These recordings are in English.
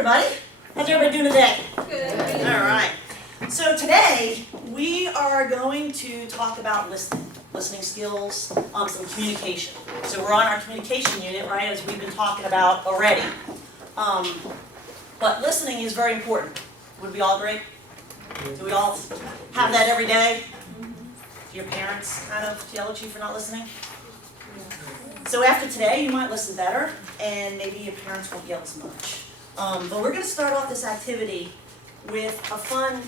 everybody. How's everybody doing today? Good. All right. So today we are going to talk about listening skills, some communication. So we're on our communication unit, right, as we've been talking about already. But listening is very important. Would we all agree? Do we all have that every day? Do your parents kind of yell at you for not listening? So after today, you might listen better, and maybe your parents won't yell as much. But we're going to start off this activity with a fun.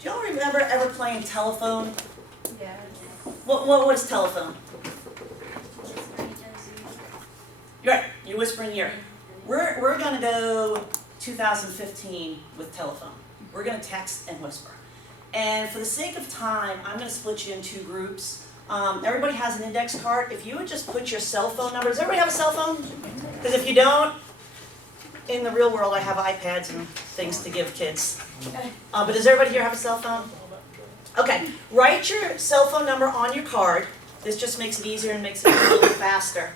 Do y'all remember ever playing telephone? Yeah. What is telephone? You're right. You whisper in your ear. We're going to go 2015 with telephone. We're going to text and whisper. And for the sake of time, I'm going to split you in two groups. Everybody has an index card. If you would just put your cell phone number. Does everybody have a cell phone? Because if you don't, in the real world, I have iPads and things to give kids. But does everybody here have a cell phone? Okay. Write your cell phone number on your card. This just makes it easier and makes it a little bit faster.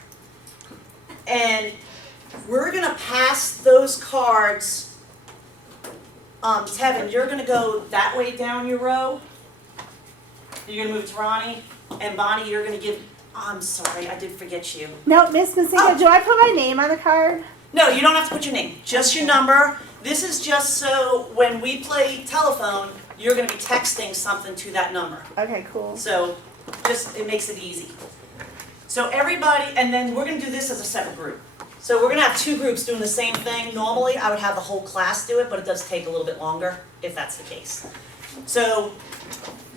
And we're going to pass those cards. Tevin, you're going to go that way down your row. You're going to move to Ronnie. And Bonnie, you're going to give... I'm sorry, I did forget you. No, Miss Masinga, do I put my name on the card? No, you don't have to put your name. Just your number. This is just so when we play telephone, you're going to be texting something to that number. Okay, cool. So it makes it easy. So everybody, and then we're going to do this as a separate group. So we're going to have two groups doing the same thing. Normally, I would have the whole class do it, but it does take a little bit longer if that's the case. So,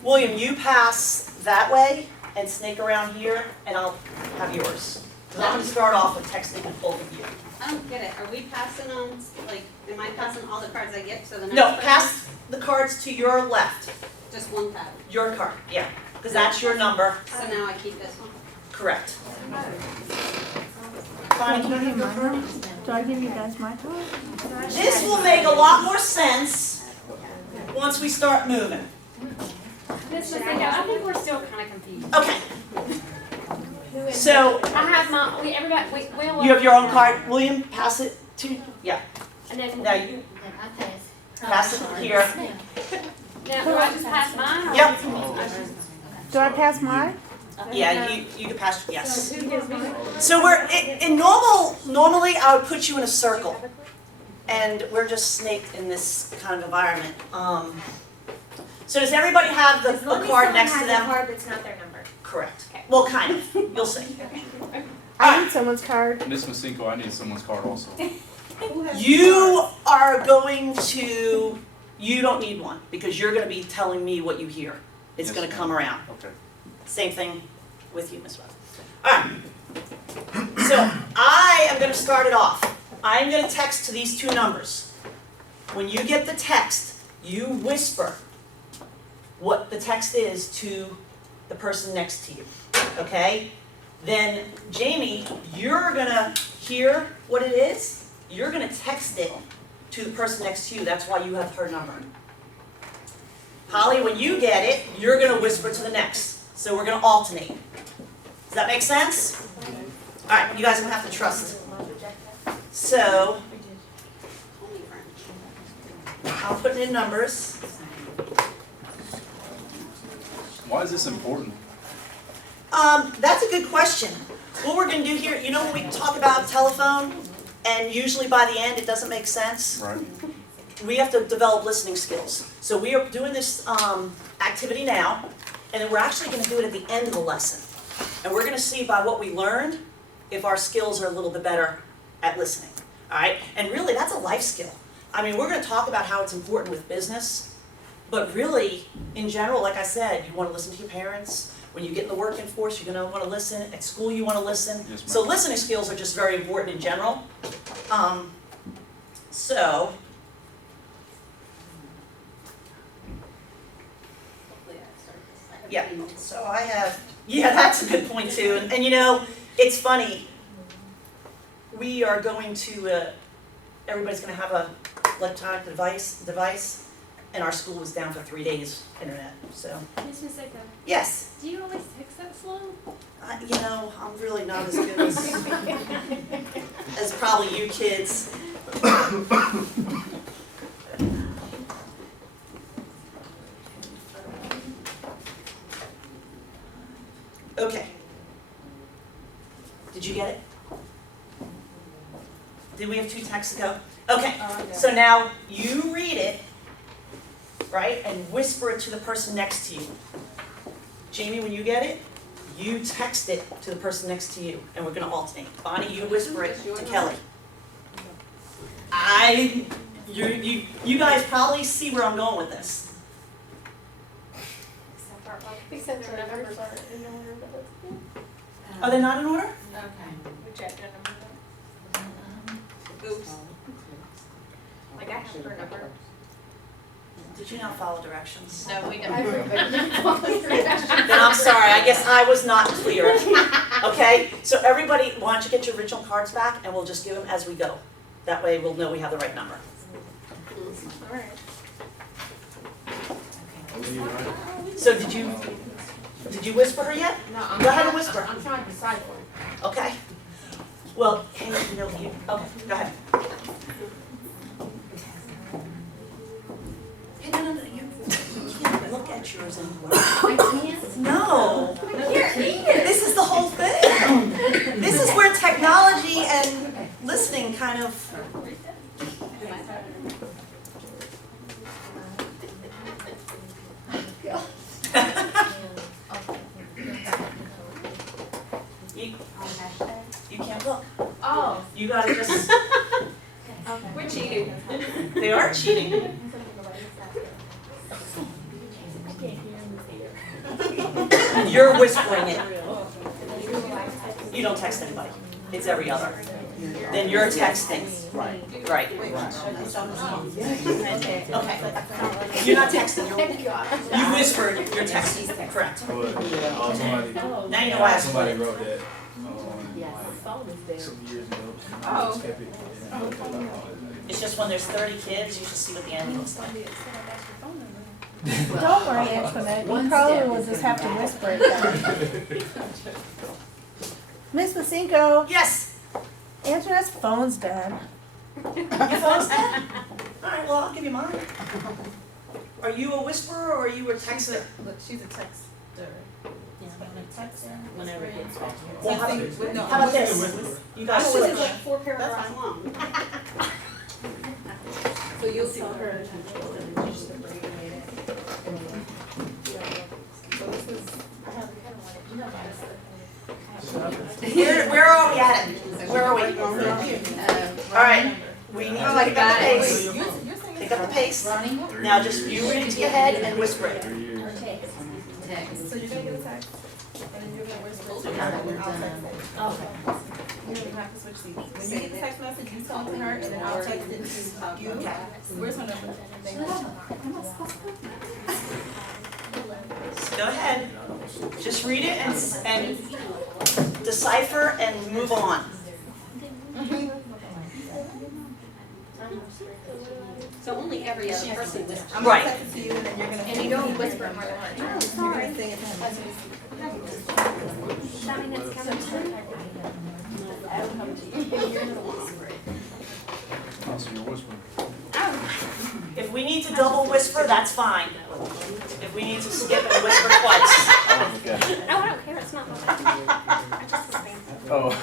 William, you pass that way and snake around here, and I'll have yours. Because I'm going to start off with texting with both of you. I don't get it. Are we passing on, like, am I passing all the cards I get to the next No, person? pass the cards to your left. Just one card. Your card, yeah. Because that's your number. So now I keep this one. Correct. Bonnie, can I have your card? Do I give you guys my card? This will make a lot more sense once we start moving. Miss Masinga, I think we're still kind of confused. Okay. So I have my, Will. you have your own card. William, pass it to, yeah. And then, Now you pass it here. now, do I just pass mine? Or Yep. Do I pass mine? Yeah, you can pass, yes. Who gives me? So we're, normally I would put you in a circle. And we're just snaked in this kind of environment. So does everybody have the card next to them? As long as someone has a card that's not their number. Correct. Well, kind of. You'll see. I need someone's card. Miss Masinko, I need someone's card also. You are going to, you don't need one because you're going to be telling me what you hear. It's Yes, going to ma'am. come around. Okay. Same thing with you, Miss Webb. All right. So I am going to start it off. I'm going to text to these two numbers. When you get the text, you whisper what the text is to the person next to you. Okay? Then, Jamie, you're going to hear what it is. You're going to text it to the person next to you. That's why you have her number. Holly, when you get it, you're going to whisper to the next. So we're going to alternate. Does that make sense? All right, you guys are going to have to trust. So, I'll put in numbers. Why is this important? That's a good question. What we're going to do here, you know when we talk about telephone, and usually by the end it doesn't make sense? Right. We have to develop listening skills. So we are doing this activity now, and then we're actually going to do it at the end of the lesson. And we're going to see by what we learned if our skills are a little bit better at listening. All right? And really, that's a life skill. I mean, we're going to talk about how it's important with business, but really, in general, like I said, you want to listen to your parents. When you get in the working force, you're going to want to listen. At school, you want to listen. Yes, ma'am. So listening skills are just very important in general. So, Hopefully I start this. I have yeah, emails. so I have, yeah, that's a good point too. And you know, it's funny, we are going to, everybody's going to have a electronic device, and our school was down for 3 days, internet, so. Miss Masinga, Yes, do you always text that slow? you know, I'm really not as good as probably you kids. Okay. Did you get it? Did we have 2 texts to go? Okay, so now you read it, right, and whisper it to the person next to you. Jamie, when you get it, you text it to the person next to you, and we're gonna alternate. Bonnie, you whisper it to Kelly. You guys probably see where I'm going with this. Except our numbers are in order, but that's good. Are they not in order? Okay. We checked our numbers. Oops. Like I have her number. Did you not follow directions? No, we don't. Then I'm sorry, I guess I was not clear. Okay, so everybody, why don't you get your original cards back and we'll just give them as we go. That way we'll know we have the right number. Alright. So did you whisper her yet? No, I'm Go ahead and trying- whisper. I'm trying to decipher. Okay. Well, hey, you know, okay, go ahead. Hey, no, you can't look at yours anymore. I can't. No, Here, eat it. this is the whole thing. This is where technology and listening kind of. You can't look. Oh, You gotta just, We're cheating. they are cheating. You're whispering it. You don't text anybody. It's every other. Then you're texting. Right. Okay. You're not texting, you whispered, you're texting, correct. Now you know why I Somebody split it. wrote that, some years ago. Oh. Just kept it. It's just when there's 30 kids, you should see what the end looks like. Don't worry, Antoinette, you probably will just have to whisper it down. Miss Masinko, Yes, Antoinette's phone's dead. your phone's dead? Alright, well, I'll give you mine. Are you a whisperer or are you a texter? Look, she's a texter. Whenever it gets back. Well, how about this? You guys This is switch. like 4 paragraphs long. So you'll tell her. Where are we at it? Where are we? Alright, we need to pick up the pace. Pick up the pace. Now just you read it to your head and whisper it. 3 years. So you're gonna get a text, and then you're gonna whisper it to her, and then I'll text it. okay. You don't even have to switch seats. When you get the text message, you talk to her, and then I'll text it to you. Okay. Where's her number? Thank you. Go ahead. Just read it and decipher and move on. So only every other person whispers. I'm Right. gonna text it to you, and then you're gonna. And you don't whisper more than once. You're gonna sing it to her. Oh, so you're whispering. If we need to double whisper, that's fine. If we need to skip and whisper twice. Oh, okay. No, I don't care, it's not mine. I just was thinking. Oh.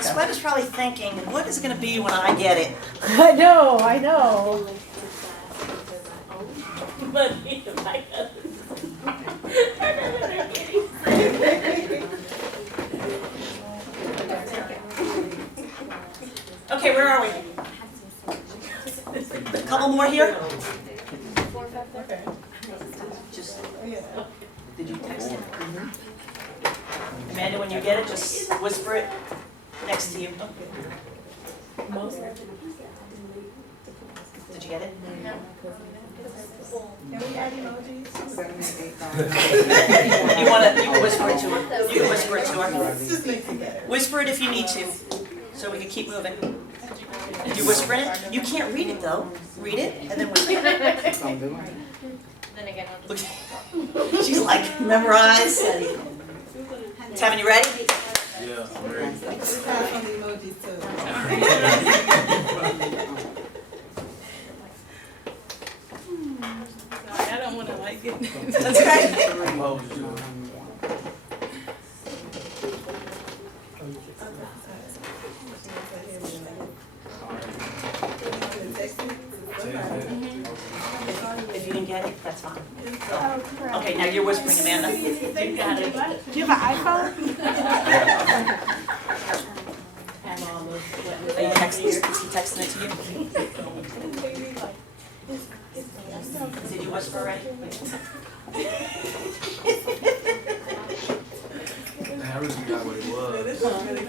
Sweater's probably thinking, what is it gonna be when I get it? I know. But, okay, where are we? A couple more here? Just, did you text it? Amanda, when you get it, just whisper it next to you. Did you get it? Can we add emojis? You can whisper it to her. You can whisper it to her. Just makes it better. Whisper it if you need to, so we can keep moving. You whisper it, you can't read it though. Read it and then whisper it. Then again, I'll Look, she's like, memorize. Tevin, you ready? Yeah, very. We pass on the emojis too. Sorry, I don't wanna like it. That's okay. If you didn't get it, that's fine. Okay, now you're whispering, Amanda. You got it. Do you have an iPhone? Are you texting, is he texting it to you? Did you whisper already? I really forgot what it was. This is really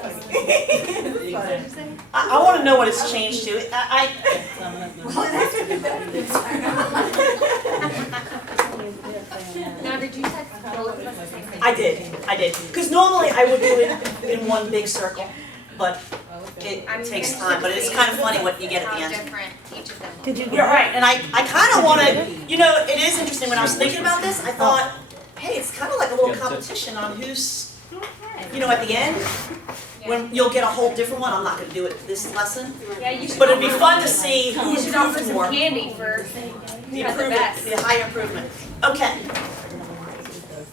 funny. I wanna know what it's changed to. Now, did you text both of us? I did. Because normally I would do it in one big circle, but it takes time, but it's kind of funny what you get at the end. Different each of them. Did you You're right, and I kind of want to, it is interesting, when I was thinking about this, I thought, hey, it's kind of like a little competition on who's, at the end, when you'll get a whole different one. I'm not going to do it this lesson, Yeah, you should. but it'd be fun to see You who's should offer improved some more. candy for The the improvement, best. the high improvement. Okay.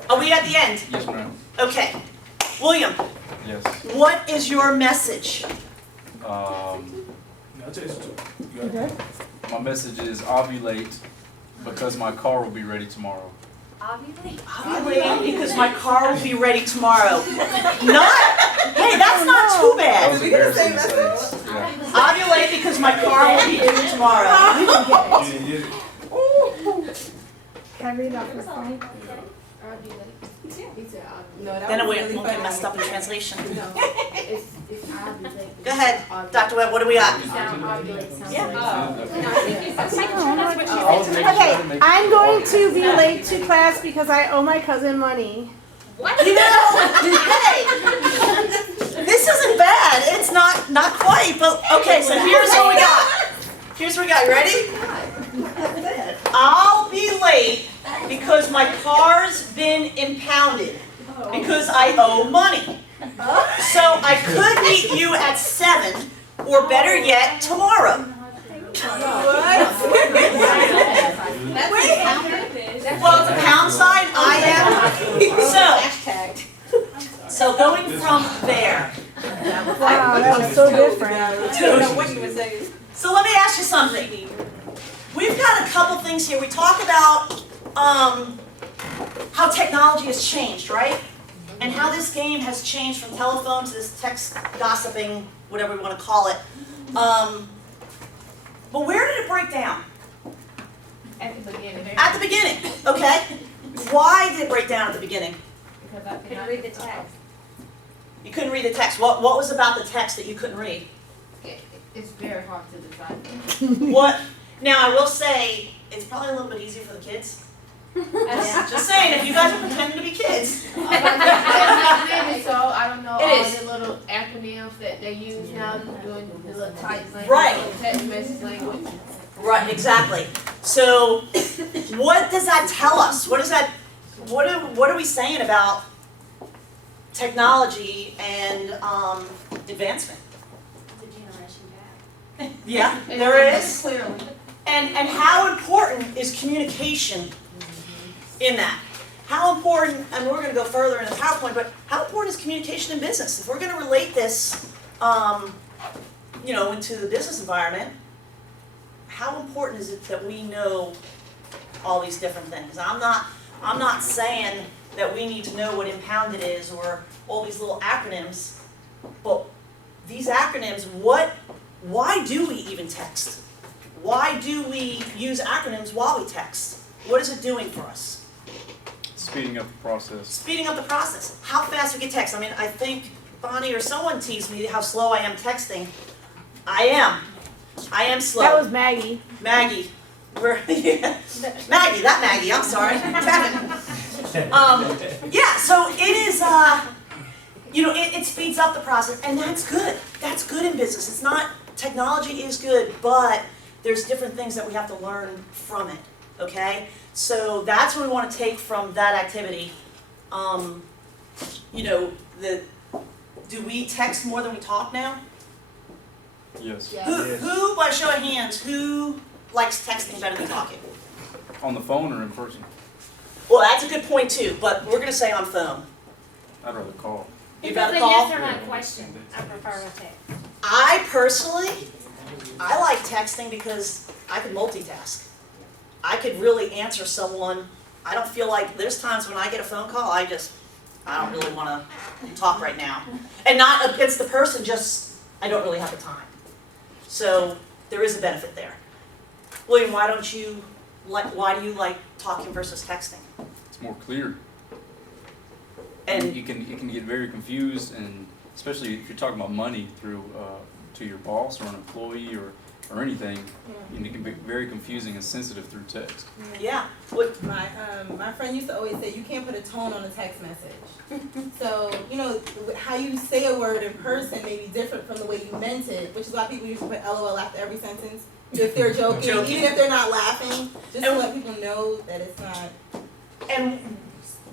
Are we at the end? Yes, ma'am. Okay. William, Yes. what is your message? My message is ovulate because my car will be ready tomorrow. Ovulate? Ovulate because my car will be ready tomorrow. Hey, that's not too That was bad. embarrassing to say. Yeah. Ovulate because my car will be ready tomorrow. Can I read it off your phone? No, that Then it was won't really get funny. messed up in translation. It's ovulate. Go ahead, Dr. Webb, what do we got? Ovulate sounds Yeah. like. Okay, I'm going to be late to class because I owe my cousin money. Hey, this isn't bad. It's not quite, but okay, so here's what we got. Here's what we got. You ready? I'll be late because my car's been impounded because I owe money. So I could meet you at 7, or better yet, tomorrow. Well, the pound sign, I am. So going from there. Wow, that was so different. I don't know what you were saying. So let me ask you something. We've got a couple things here. We talk about how technology has changed, right? And how this game has changed from telephone to this text gossiping, whatever we want to call it. But where did it break down? At the beginning. At the beginning, okay? Why did it break down at the beginning? Because I Couldn't read the text. You couldn't read the text. What was about the text that you couldn't read? It's very hard to decipher. What? Now I will say it's probably a little bit easier for the kids. Just saying, if you guys are pretending to be kids. So I don't know It all is. the little acronyms that they use now, doing the little type language, Right. text message language. Right, exactly. So, what does that tell us? What are we saying about technology and advancement? It's a generation gap. Yeah, there is. Clearly. And how important is communication in that? How important, and we're going to go further in the PowerPoint, but how important is communication in business? If we're going to relate this, into the business environment, how important is it that we know all these different things? I'm not saying that we need to know what impounded is or all these little acronyms, but these acronyms, why do we even text? Why do we use acronyms while we text? What is it doing for us? Speeding up the process. Speeding up the process. How fast we get text. I mean, I think Bonnie or someone teased me how slow I am texting. I am slow. That was Maggie. Maggie. Maggie, that Maggie, I'm sorry. Kevin. So it is, it speeds up the process, and that's good. That's good in business. It's not, technology is good, but there's different things that we have to learn from it, okay? So that's what we want to take from that activity. The do we text more than we talk now? Yes. Yeah. Who, by show of hands, who likes texting better than talking? On the phone or in person? Well, that's a good point too, but we're gonna say on phone. I'd rather call. You If got a it's call? yes or no question, I prefer a text. I personally, I like texting because I can multitask. I could really answer someone. I don't feel like, there's times when I get a phone call, I don't really wanna talk right now. And not against the person, just, I don't really have the time. So, there is a benefit there. William, why do you like talking versus texting? It's more clear. And You can get very confused, and especially if you're talking about money through to your boss or an employee or anything, and it can be very confusing and sensitive through text. yeah, what, My friend used to always say, you can't put a tone on a text message. So, you know, how you say a word in person may be different from the way you meant it, which is why people used to put LOL after every sentence. If they're joking, even if they're not laughing, just to let people know that it's not. and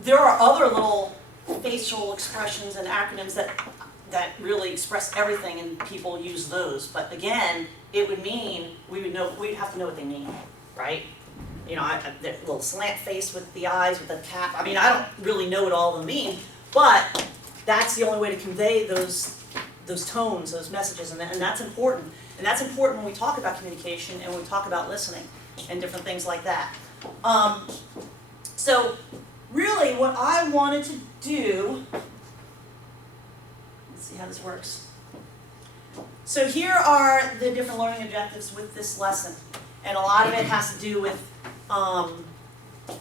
there are other little facial expressions and acronyms that really express everything, and people use those. But again, it would mean we'd have to know what they mean, right? You know, the little slant face with the eyes, with the cap. I mean, I don't really know what all of them mean, but that's the only way to convey those tones, those messages, and that's important. And that's important when we talk about communication and when we talk about listening and different things like that. So really what I wanted to do, let's see how this works. So here are the different learning objectives with this lesson. And a lot of it has to do with,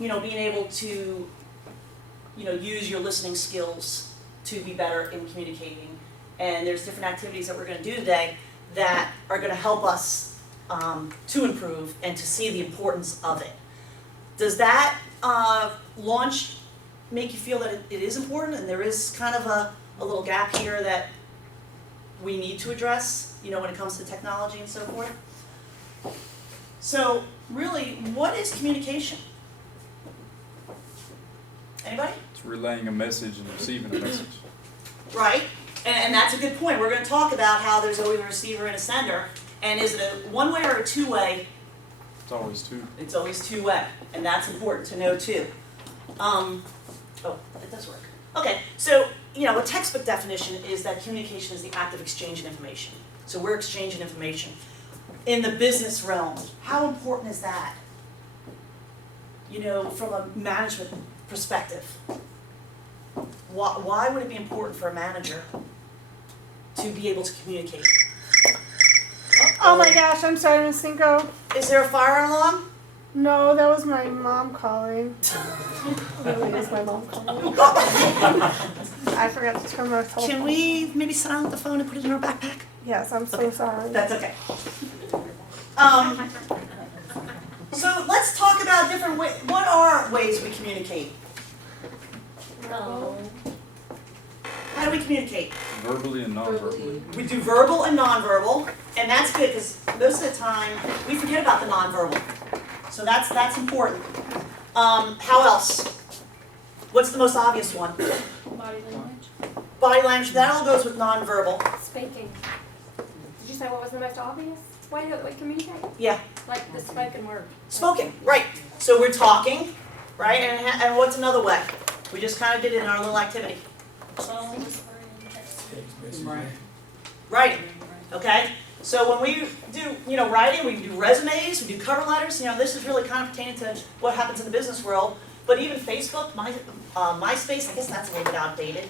you know, being able to, you know, use your listening skills to be better in communicating. And there's different activities that we're going to do today that are going to help us to improve and to see the importance of it. Does that launch make you feel that it is important, and there is kind of a little gap here that we need to address, you know, when it comes to technology and so forth? So really, what is communication? Anybody? It's relaying a message and receiving a message. Right, and that's a good point. We're going to talk about how there's always a receiver and a sender, and is it a one-way or a two-way? It's always two. It's always two-way, and that's important to know too. Oh, it does work. Okay, so, you know, a textbook definition is that communication is the act of exchanging information. So we're exchanging information. In the business realm, how important is that? You know, from a management perspective. Why would it be important for a manager to be able to communicate? Oh my gosh, I'm sorry, Miss Cinco. Is there a fire alarm? No, that was my mom calling. Really is my mom calling. I forgot to turn my telephone. Can we maybe silence the phone and put it in our backpack? Yes, I'm so sorry. That's okay. So let's talk about different ways. What are ways we communicate? No. How do we communicate? Verbally and non-verbally. We do verbal and nonverbal, and that's good because most of the time we forget about the nonverbal. So that's important. How else? What's the most obvious one? Body language. Body language. That all goes with nonverbal. Speaking. Did you say what was the most obvious way that we communicate? Yeah, Like the spoken word. spoken. Right. So we're talking, right? And what's another way? We just kind of did it in our little activity. Writing. Okay. So when we do, you know, writing, we do resumes, we do cover letters. You know, this is really kind of pertaining to what happens in the business world. But even Facebook, MySpace, I guess that's a little bit outdated.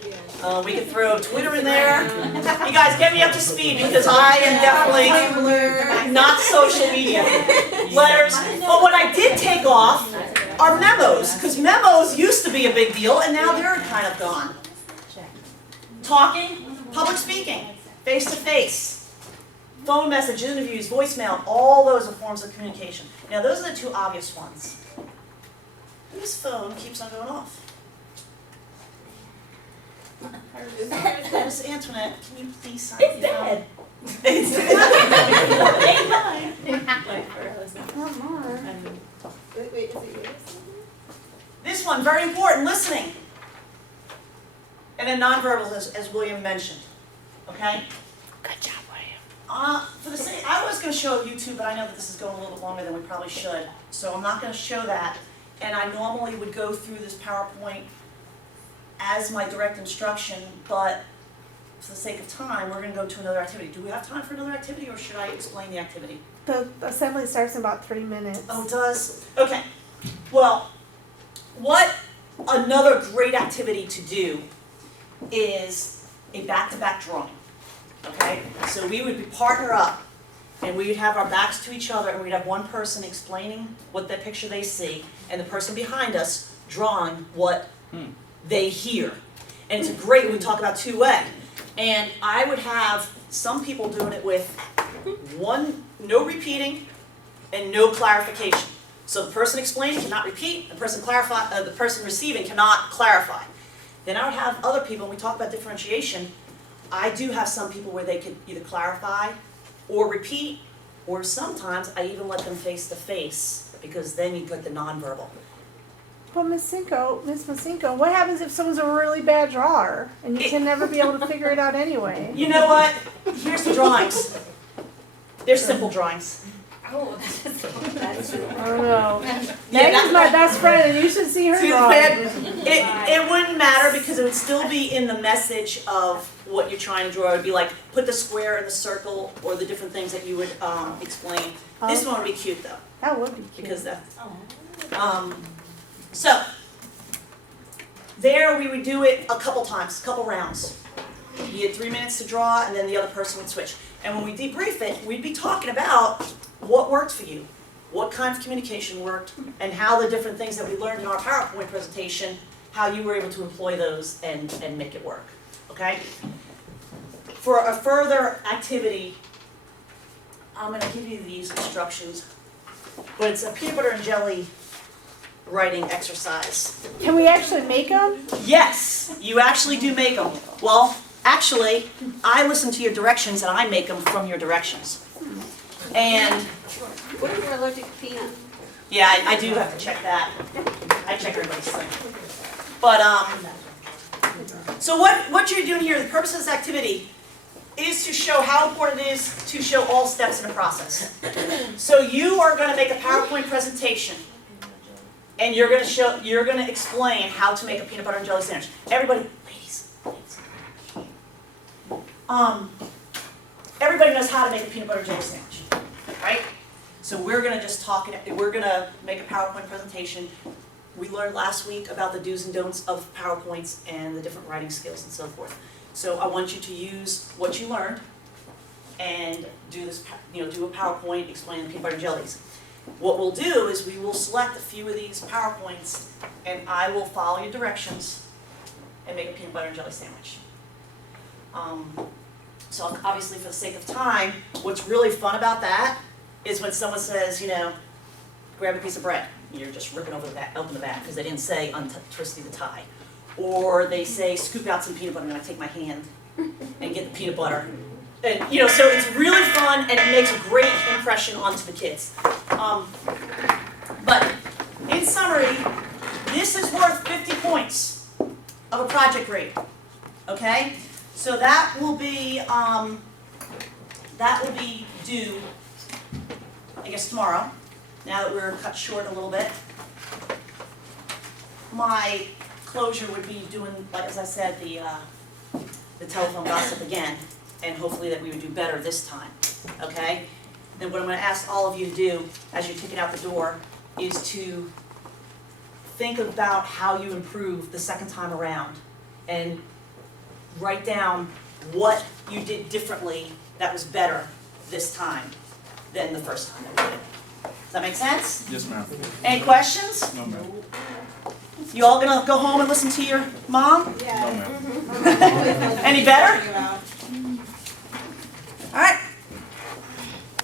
We could throw Twitter in there. You guys get me up to speed because I am definitely not social media. Letters. But what I did take off are memos, because memos used to be a big deal and now they're kind of gone. Talking, public speaking, face to face, phone message, interviews, voicemail, all those are forms of communication. Now those are the two obvious ones. Whose phone keeps on going off? Miss Antoinette, can you please sign me? It's dead. It's Not more. Wait, is it yours? This one, very important, listening. And then nonverbal, as William mentioned. okay? Good job, William. For the sake, I was gonna show YouTube, but I know that this is going a little bit longer than we probably should, so I'm not gonna show that. And I normally would go through this PowerPoint as my direct instruction, but for the sake of time, we're gonna go to another activity. Do we have time for another activity, or should I explain the activity? The assembly starts in about 3 minutes. Oh, it does? Okay. Well, what another great activity to do is a back-to-back drawing, okay? So we would partner up, and we would have our backs to each other, and we'd have one person explaining what that picture they see, and the person behind us drawing what they hear. And it's a great, we talk about two-way. And I would have some people doing it with one, no repeating, and no clarification. So the person explaining cannot repeat, the person receiving cannot clarify. Then I would have other people, when we talk about differentiation, I do have some people where they could either clarify or repeat, or sometimes I even let them face to face, because then you get the nonverbal. But Miss Masinko, what happens if someone's a really bad drawer and you can never be able to figure it out anyway? You know what? Here's the drawings. They're simple drawings. Oh, that's I don't know. Yeah, Megan's my best friend, and you should see her See the drawing. It wouldn't matter, because it would still be in the message of what you're trying to draw. It would be like, put the square in the circle, or the different things that you would explain. This one would be cute though, That would be cute. because that. So, there we would do it a couple times, a couple rounds. You had 3 minutes to draw, and then the other person would switch. And when we debrief it, we'd be talking about what worked for you, what kind of communication worked, and how the different things that we learned in our PowerPoint presentation, how you were able to employ those and make it work, okay? For a further activity, I'm gonna give you these instructions, but it's a peanut butter and jelly writing exercise. Can we actually make them? Yes, you actually do make them. Well, actually, I listen to your directions and I make them from your directions. And, What if you're allergic to peanut? yeah, I do have to check that. I check everybody's thing. But, so what you're doing here, the purpose of this activity is to show how important it is to show all steps in a process. So you are gonna make a PowerPoint presentation, and you're gonna explain how to make a peanut butter and jelly sandwich. Everybody, ladies. Everybody knows how to make a peanut butter and jelly sandwich, right? So we're gonna just talk, we're gonna make a PowerPoint presentation. We learned last week about the do's and don'ts of PowerPoints and the different writing skills and so forth. So I want you to use what you learned and do this, do a PowerPoint explaining the peanut butter and jellies. What we'll do is we will select a few of these PowerPoints, and I will follow your directions and make a peanut butter and jelly sandwich. So obviously, for the sake of time, what's really fun about that is when someone says, grab a piece of bread. You're just ripping open the back because they didn't say untwisting the tie. Or they say, scoop out some peanut butter, and I take my hand and get the peanut butter. And, so it's really fun, and it makes a great impression onto the kids. But in summary, this is worth 50 points of a project grade, okay? So that will be due, I guess, tomorrow, now that we're cut short a little bit. My closure would be doing, like as I said, the telephone gossip again, and hopefully that we would do better this time, okay? Then what I'm gonna ask all of you to do, as you're taking out the door, is to think about how you improve the second time around, and write down what you did differently that was better this time than the first time that we did it. Does that make sense? Yes, ma'am. Any questions? No, ma'am. You all gonna go home and listen to your mom? No, ma'am. Any better? All right.